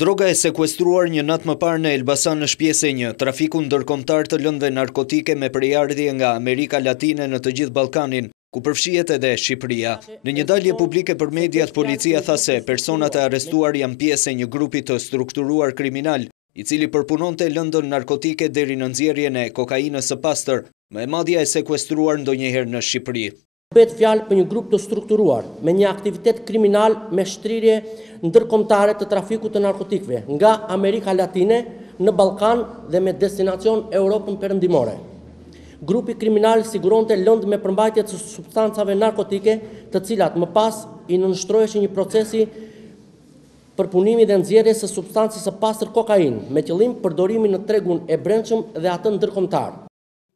Droga e sekuestruar një natë më parë në Elbasan në shpjesë 1, trafiku ndërkombëtar të lëndëve narkotike me përjardhje nga Amerika Latine në të gjithë Ballkanin, ku përfshihet edhe Shqipëria. Në një dalje publike për mediat, policia tha se personat e arrestuar janë pjesë e një grupi të strukturuar kriminal, i cili përpunonte lëndën narkotike deri në nxjerrjen e kokainës së pastër, me madja e sekuestruar ndonjëherë në Shqipëri. Bëhet fjalë për një grup të strukturuar me një aktivitet kriminal me shtrirje ndërkombëtare të trafikut të narkotikëve nga Amerika Latine në Ballkan dhe me destinacion Europën perëndimore. Grupi kriminal siguronte lëndë me përmbajtje të substancave narkotike, të cilat më pas i nënshtroheshin një procesi përpunimi dhe nxjerrjes së substancës së pastër kokainë, me qëllim përdorimin në tregun e brendshëm dhe atë ndërkombëtar.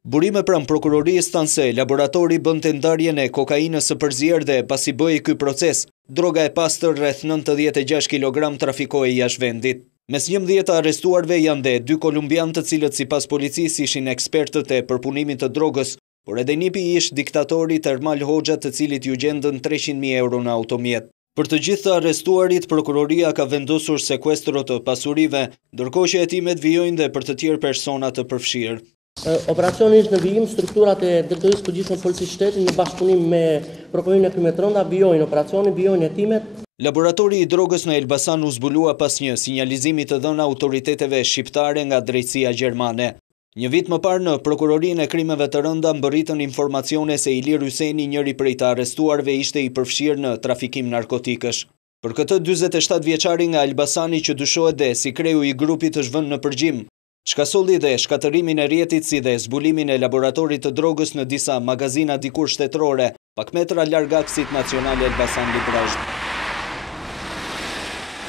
Burime pranë prokurorisë thanë se laboratori bënte ndarjen e kokainës së përzier dhe pasi bëhej ky proces, droga e pastër rreth 96 kg trafikohej jashtë vendit. Mes 11 arrestuarve janë dhe 2 kolumbianë të cilët sipas policisë ishin ekspertët e përpunimit të drogës, por edhe nipi ish diktatori Termal Hoxha, të cilit ju gjendën 300.000 euro në automjet. Për të gjithë të arrestuarit, prokuroria ka vendosur sekuestro të pasurive, ndërkohë që hetimet vijojnë dhe për të tjerë persona të përfshirë. Operacioni ishte në vijim, strukturat e Drejtorisë Përgjithshme të Policisë Shtetit në bashkëpunim me Prokurorinë e Krimeve të Rënda vijojnë operacionin, vijojnë hetimet. Laboratori i drogës në Elbasan u zbulua pas një sinjalizimi të dhënë autoriteteve shqiptare nga drejtësia gjermane. Një vit më parë në Prokurorinë e Krimeve të Rënda mbërritën informacione se Ilir Hyseni, njëri prej të arrestuarve, ishte i përfshirë në trafikim narkotikësh. Për këtë 47 vjeçari nga Elbasani që dyshohet dhe si kreu i grupit është vënë në përgjim, shkasolli dhe shkatërimin e rjetit si dhe zbulimin e laboratorit të drogës në disa magazina dikur shtetërore, pak metra larg aksit nacional Elbasan Librazh.